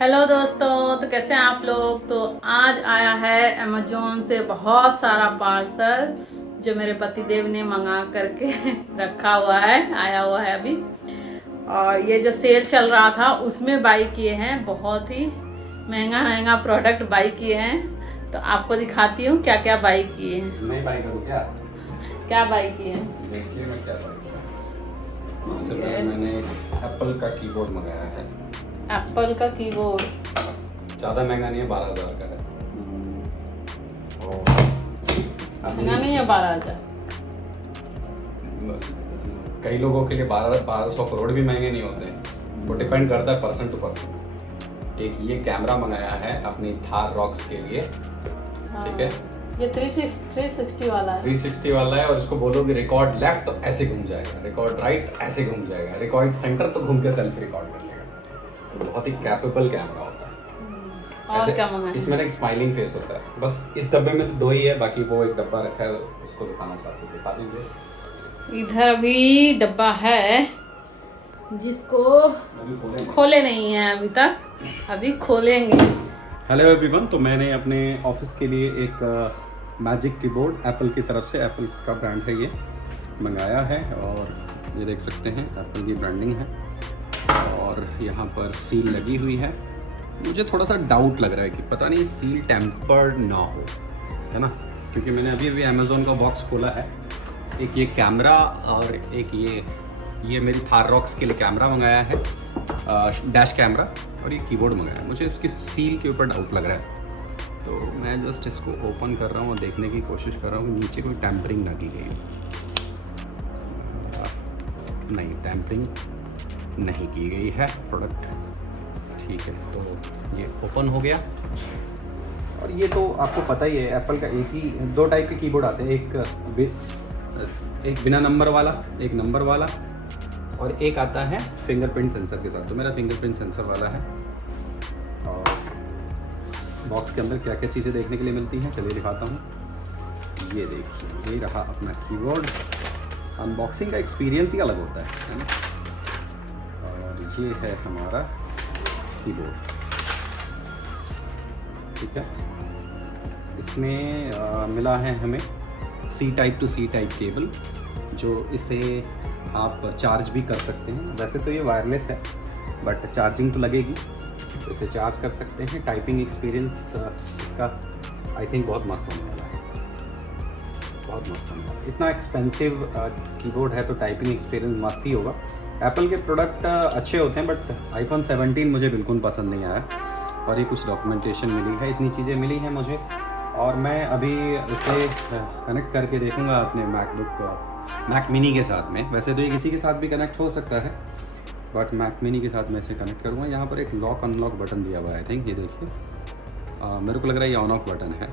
Hello दोस्तों, तो कैसे हैं आप लोग। तो आज आया है अमेजोन से बहुत सारा पार्सल जो मेरे पति देव ने मंगा करके रखा हुआ है, आया हुआ है अभी। और ये जो सेल चल रहा था उसमें बाई किए हैं, बहुत ही महंगा महंगा प्रोडक्ट बाई किए हैं। तो आपको दिखाती हूँ क्या क्या बाई किए हैं। मैं बाई करूँ क्या? क्या बाई किए हैं देखिए मैं क्या बाई किया। सबसे पहले मैंने एप्पल का कीबोर्ड मंगाया है। एप्पल का कीबोर्ड ज़्यादा महंगा नहीं है, 12,000 का है। और महंगा नहीं है, 12,000। कई लोगों के लिए 1200 करोड़ भी महंगे नहीं होते हैं। वो डिपेंड करता है पर्सन टू पर्सन। एक ये कैमरा मंगाया है अपनी थार रॉक्स के लिए, ठीक है। ये 360 वाला है। 360 वाला है और इसको बोलोगे रिकॉर्ड लेफ्ट तो ऐसे घूम जाएगा, रिकॉर्ड राइट ऐसे घूम जाएगा, रिकॉर्ड सेंटर तो घूम के सेल्फी रिकॉर्ड कर लेगा। बहुत ही कैपेबल कैमरा होता है। और क्या मंगाया? इसमें एक स्माइलिंग फेस होता है। बस इस डब्बे में तो दो ही है, बाकी वो एक डब्बा रखा है, उसको दिखाना चाहते हो दिखा दीजिए। इधर अभी डब्बा है जिसको खोले नहीं है अभी तक, अभी खोलेंगे। हेलो एवरीवन, तो मैंने अपने ऑफिस के लिए एक मैजिक कीबोर्ड एप्पल की तरफ से, एप्पल का ब्रांड है ये, मंगाया है। और ये देख सकते हैं एप्पल की ब्रांडिंग है और यहाँ पर सील लगी हुई है। मुझे थोड़ा सा डाउट लग रहा है कि पता नहीं सील टेम्पर्ड ना हो, है ना, क्योंकि मैंने अभी अमेज़ॉन का बॉक्स खोला है। एक ये कैमरा और एक ये मेरी थार रॉक्स के लिए कैमरा मंगाया है, डैश कैमरा, और ये कीबोर्ड मंगाया है। मुझे इसकी सील के ऊपर डाउट लग रहा है, तो मैं जस्ट इसको ओपन कर रहा हूँ और देखने की कोशिश कर रहा हूँ नीचे कोई टैम्परिंग ना की गई। नहीं, टैम्परिंग नहीं की गई है प्रोडक्ट, ठीक है। तो ये ओपन हो गया। और ये तो आपको पता ही है, एप्पल का एक ही दो टाइप के कीबोर्ड आते हैं, एक बिना नंबर वाला, एक नंबर वाला, और एक आता है फिंगरप्रिंट सेंसर के साथ। तो मेरा फिंगरप्रिंट सेंसर वाला है। और बॉक्स के अंदर क्या क्या चीज़ें देखने के लिए मिलती हैं चलिए दिखाता हूँ। ये देखिए, ये रहा अपना कीबोर्ड। अनबॉक्सिंग का एक्सपीरियंस ही अलग होता है ना। और ये है हमारा कीबोर्ड, ठीक है। इसमें मिला है हमें C type two C type cable, जो इसे आप चार्ज भी कर सकते हैं। वैसे तो ये वायरलेस है बट चार्जिंग तो लगेगी, तो इसे चार्ज कर सकते हैं। टाइपिंग एक्सपीरियंस इसका आई थिंक बहुत मस्त होने वाला है, बहुत मस्त होने वाला है। इतना एक्सपेंसिव कीबोर्ड है तो टाइपिंग एक्सपीरियंस मस्त ही होगा। एप्पल के प्रोडक्ट अच्छे होते हैं बट आईफोन 17 मुझे बिल्कुल पसंद नहीं आया। और ये कुछ डॉक्यूमेंटेशन मिली है, इतनी चीज़ें मिली हैं मुझे। और मैं अभी इसे कनेक्ट करके देखूंगा अपने मैक मिनी के साथ में। वैसे तो ये किसी के साथ भी कनेक्ट हो सकता है बट मैक मिनी के साथ मैं इसे कनेक्ट करूँगा। यहाँ पर एक लॉक अनलॉक बटन दिया हुआ है, आई थिंक, ये देखिए। मेरे को लग रहा है ये ऑन ऑफ बटन है।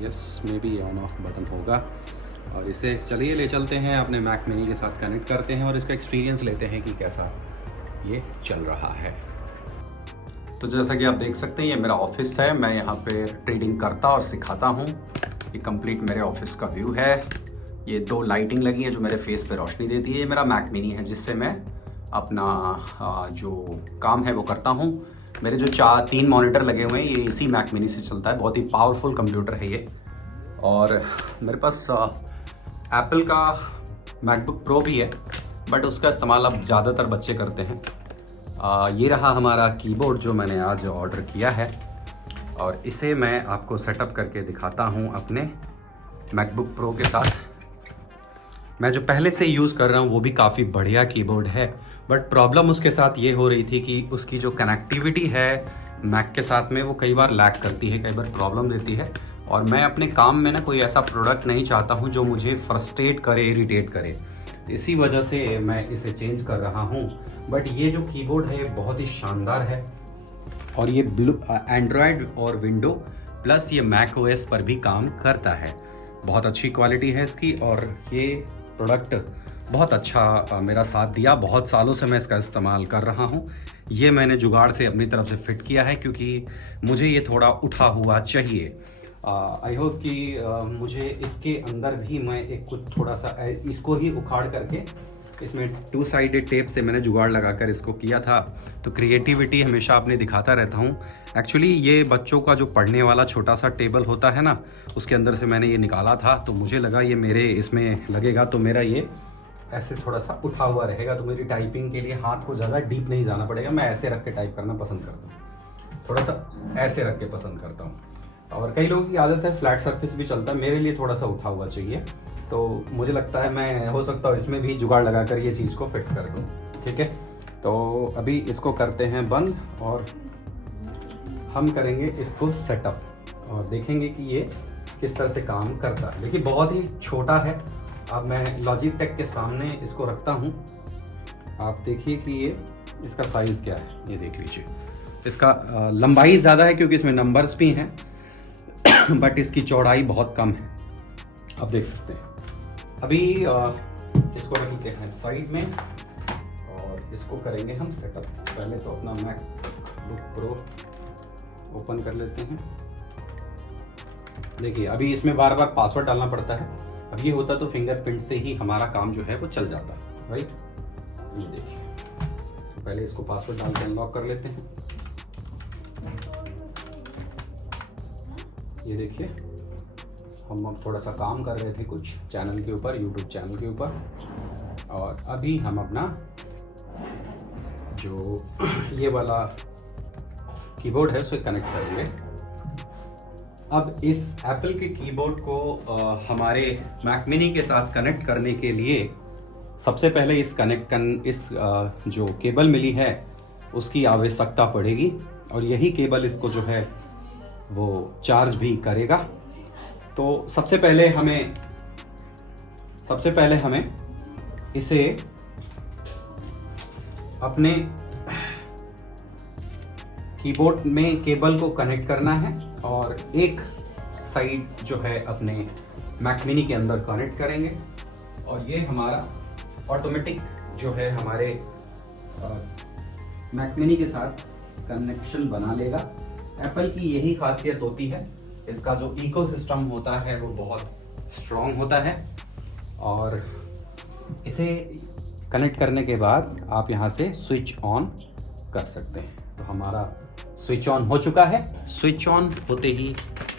यस, मे बी ये ऑन ऑफ बटन होगा। और इसे चलिए ले चलते हैं अपने मैक मिनी के साथ कनेक्ट करते हैं और इसका एक्सपीरियंस लेते हैं कि कैसा ये चल रहा है। तो जैसा कि आप देख सकते हैं ये मेरा ऑफिस है, मैं यहाँ पे ट्रेडिंग करता और सिखाता हूँ। ये कंप्लीट मेरे ऑफिस का व्यू है। ये दो लाइटिंग लगी है जो मेरे फेस पे रोशनी देती है। ये मेरा मैक मिनी है जिससे मैं अपना जो काम है वो करता हूँ। मेरे जो 3 मॉनिटर लगे हुए हैं ये इसी मैक मिनी से चलता है। बहुत ही पावरफुल कंप्यूटर है ये। और मेरे पास एप्पल का मैकबुक प्रो भी है बट उसका इस्तेमाल अब ज़्यादातर बच्चे करते हैं। ये रहा हमारा कीबोर्ड जो मैंने आज ऑर्डर किया है और इसे मैं आपको सेटअप करके दिखाता हूँ अपने मैकबुक प्रो के साथ। मैं जो पहले से यूज़ कर रहा हूँ वो भी काफ़ी बढ़िया कीबोर्ड है बट प्रॉब्लम उसके साथ ये हो रही थी कि उसकी जो कनेक्टिविटी है मैक के साथ में वो कई बार लैग करती है, कई बार प्रॉब्लम देती है। और मैं अपने काम में ना कोई ऐसा प्रोडक्ट नहीं चाहता हूँ जो मुझे फ्रस्ट्रेट करे, इरिटेट करे। इसी वजह से मैं इसे चेंज कर रहा हूँ। बट ये जो कीबोर्ड है ये बहुत ही शानदार है और ये एंड्रॉयड और विंडो प्लस ये मैक ओएस पर भी काम करता है। बहुत अच्छी क्वालिटी है इसकी और ये प्रोडक्ट बहुत अच्छा मेरा साथ दिया। बहुत सालों से मैं इसका इस्तेमाल कर रहा हूँ। ये मैंने जुगाड़ से अपनी तरफ से फिट किया है क्योंकि मुझे ये थोड़ा उठा हुआ चाहिए। आई होप कि मुझे इसके अंदर भी मैं एक कुछ थोड़ा सा इसको ही उखाड़ करके इसमें 2 साइडेड टेप से मैंने जुगाड़ लगाकर इसको किया था। तो क्रिएटिविटी हमेशा आपने दिखाता रहता हूँ। एक्चुअली ये बच्चों का जो पढ़ने वाला छोटा सा टेबल होता है ना, उसके अंदर से मैंने ये निकाला था, तो मुझे लगा ये मेरे इसमें लगेगा तो मेरा ये ऐसे थोड़ा सा उठा हुआ रहेगा, तो मेरी टाइपिंग के लिए हाथ को ज़्यादा डीप नहीं जाना पड़ेगा। मैं ऐसे रख के टाइप करना पसंद करता हूँ, थोड़ा सा ऐसे रख के पसंद करता हूँ। और कई लोगों की आदत है फ्लैट सरफेस भी चलता है, मेरे लिए थोड़ा सा उठा हुआ चाहिए। तो मुझे लगता है मैं हो सकता है इसमें भी जुगाड़ लगाकर ये चीज़ को फिट कर दूँ। ठीक है, तो अभी इसको करते हैं बंद और हम करेंगे इसको सेटअप और देखेंगे कि ये किस तरह से काम करता है। देखिए बहुत ही छोटा है। अब मैं लॉजिटेक के सामने इसको रखता हूँ, आप देखिए कि ये इसका साइज़ क्या है। ये देख लीजिए, इसका लंबाई ज़्यादा है क्योंकि इसमें नंबर्स भी हैं बट इसकी चौड़ाई बहुत कम है, आप देख सकते हैं। अभी इसको रख लेते हैं साइड में और इसको करेंगे हम सेटअप। पहले तो अपना मैकबुक प्रो ओपन कर लेते हैं। देखिए अभी इसमें बार बार पासवर्ड डालना पड़ता है। अब ये होता तो फिंगरप्रिंट से ही हमारा काम जो है वो चल जाता, राइट। ये देखिए, तो पहले इसको पासवर्ड डाल के अनलॉक कर लेते हैं। ये देखिए, हम अब थोड़ा सा काम कर रहे थे कुछ चैनल के ऊपर, यूट्यूब चैनल के ऊपर, और अभी हम अपना जो ये वाला कीबोर्ड है उसे कनेक्ट करेंगे। अब इस एप्पल के कीबोर्ड को हमारे मैक मिनी के साथ कनेक्ट करने के लिए सबसे पहले इस जो केबल मिली है उसकी आवश्यकता पड़ेगी, और यही केबल इसको जो है वो चार्ज भी करेगा। तो सबसे पहले हमें इसे अपने कीबोर्ड में केबल को कनेक्ट करना है और एक साइड जो है अपने मैक मिनी के अंदर कनेक्ट करेंगे, और ये हमारा ऑटोमेटिक जो है हमारे मैक मिनी के साथ कनेक्शन बना लेगा। एप्पल की यही खासियत होती है, इसका जो इकोसिस्टम होता है वो बहुत स्ट्रॉन्ग होता है। और इसे कनेक्ट करने के बाद आप यहाँ से स्विच ऑन कर सकते हैं। तो हमारा स्विच ऑन हो चुका है। स्विच ऑन होते ही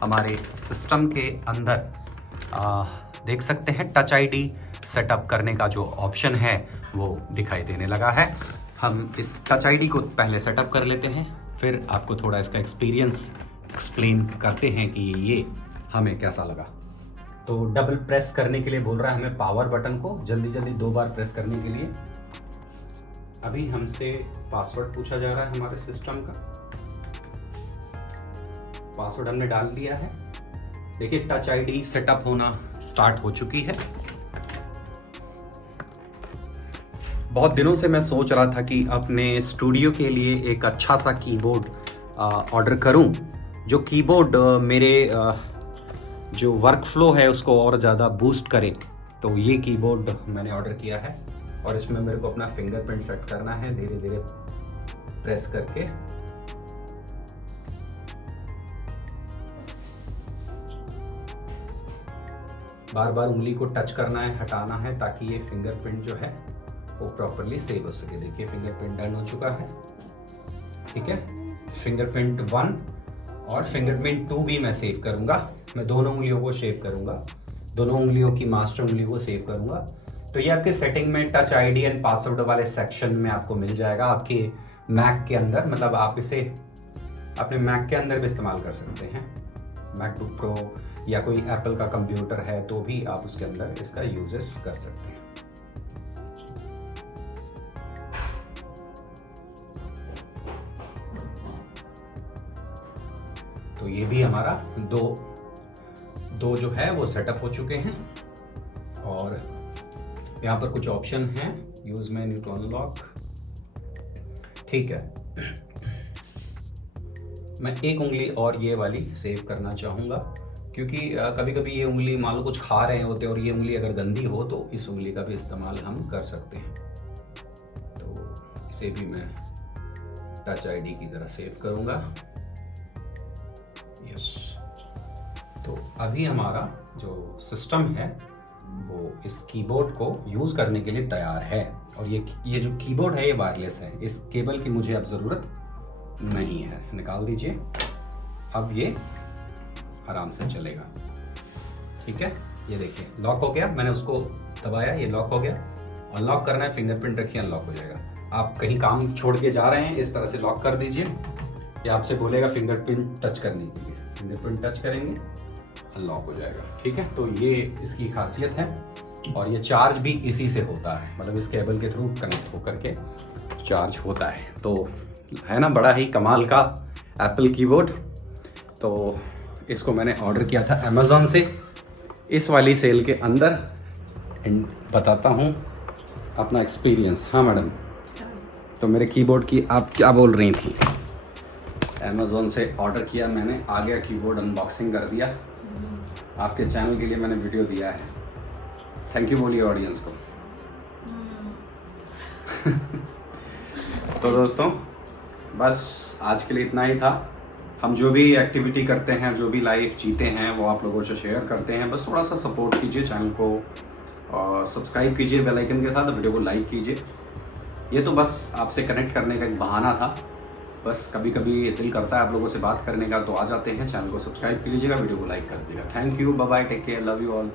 हमारे सिस्टम के अंदर देख सकते हैं टच आईडी सेटअप करने का जो ऑप्शन है वो दिखाई देने लगा है। हम इस टच आईडी को पहले सेटअप कर लेते हैं, फिर आपको थोड़ा इसका एक्सपीरियंस एक्सप्लेन करते हैं कि ये हमें कैसा लगा। तो डबल प्रेस करने के लिए बोल रहा है हमें पावर बटन को जल्दी जल्दी 2 बार प्रेस करने के लिए। अभी हमसे पासवर्ड पूछा जा रहा है हमारे सिस्टम का। पासवर्ड हमने डाल दिया है। देखिए टच आईडी सेटअप होना स्टार्ट हो चुकी है। बहुत दिनों से मैं सोच रहा था कि अपने स्टूडियो के लिए एक अच्छा सा कीबोर्ड ऑर्डर करूं, जो कीबोर्ड मेरे जो वर्क फ्लो है उसको और ज़्यादा बूस्ट करे। तो ये कीबोर्ड मैंने ऑर्डर किया है और इसमें मेरे को अपना फिंगरप्रिंट सेट करना है, धीरे धीरे प्रेस करके। बार बार उंगली को टच करना है, हटाना है, ताकि ये फिंगरप्रिंट जो है वो प्रॉपरली सेव हो सके। देखिए फिंगरप्रिंट डन हो चुका है। ठीक है, फिंगरप्रिंट 1 और फिंगरप्रिंट 2 भी मैं सेव करूंगा। मैं दोनों उंगलियों को सेव करूंगा, दोनों उंगलियों की मास्टर उंगली को सेव करूंगा। तो ये आपके सेटिंग में टच आईडी एंड पासवर्ड वाले सेक्शन में आपको मिल जाएगा, आपके मैक के अंदर। मतलब आप इसे अपने मैक के अंदर भी इस्तेमाल कर सकते हैं। मैकबुक प्रो या कोई एप्पल का कंप्यूटर है तो भी आप उसके अंदर इसका यूजेस कर सकते हैं। तो ये भी हमारा दो जो है वो सेटअप हो चुके हैं। और यहाँ पर कुछ ऑप्शन हैं, यूज मेन्यू टू अनलॉक। ठीक है, मैं एक उंगली और ये वाली सेव करना चाहूँगा, क्योंकि कभी कभी ये उंगली मान लो कुछ खा रहे होते और ये उंगली अगर गंदी हो तो इस उंगली का भी इस्तेमाल हम कर सकते हैं। तो इसे भी मैं टच आईडी की तरह सेव करूँगा। यस, तो अभी हमारा जो सिस्टम है वो इस कीबोर्ड को यूज़ करने के लिए तैयार है। और ये जो कीबोर्ड है ये वायरलेस है, इस केबल की मुझे अब ज़रूरत नहीं है। निकाल दीजिए, अब ये आराम से चलेगा। ठीक है, ये देखिए लॉक हो गया, मैंने उसको दबाया, ये लॉक हो गया। अनलॉक करना है, फिंगरप्रिंट रखिए, अनलॉक हो जाएगा। आप कहीं काम छोड़ के जा रहे हैं, इस तरह से लॉक कर दीजिए। ये आपसे बोलेगा फिंगरप्रिंट टच करने के लिए, फिंगरप्रिंट टच करेंगे, अनलॉक हो जाएगा। ठीक है, तो ये इसकी खासियत है। और ये चार्ज भी इसी से होता है, मतलब इस केबल के थ्रू कनेक्ट होकर के चार्ज होता है। तो है ना बड़ा ही कमाल का एप्पल कीबोर्ड। तो इसको मैंने ऑर्डर किया था अमेज़ॉन से, इस वाली सेल के अंदर। बताता हूँ अपना एक्सपीरियंस। हाँ मैडम, तो मेरे कीबोर्ड की आप क्या बोल रही थी? अमेज़ॉन से ऑर्डर किया मैंने, आ गया कीबोर्ड, अनबॉक्सिंग कर दिया। आपके चैनल के लिए मैंने वीडियो दिया है। थैंक यू बोलिए ऑडियंस को। तो दोस्तों बस आज के लिए इतना ही था। हम जो भी एक्टिविटी करते हैं, जो भी लाइफ जीते हैं, वो आप लोगों से शेयर करते हैं। बस थोड़ा सा सपोर्ट कीजिए चैनल को, और सब्सक्राइब कीजिए बेल आइकन के साथ, वीडियो को लाइक कीजिए। ये तो बस आपसे कनेक्ट करने का एक बहाना था। बस कभी कभी दिल करता है आप लोगों से बात करने का, तो आ जाते हैं। चैनल को सब्सक्राइब कीजिएगा, वीडियो को लाइक कर दीजिएगा। Thank you, bye bye, take care, love you all.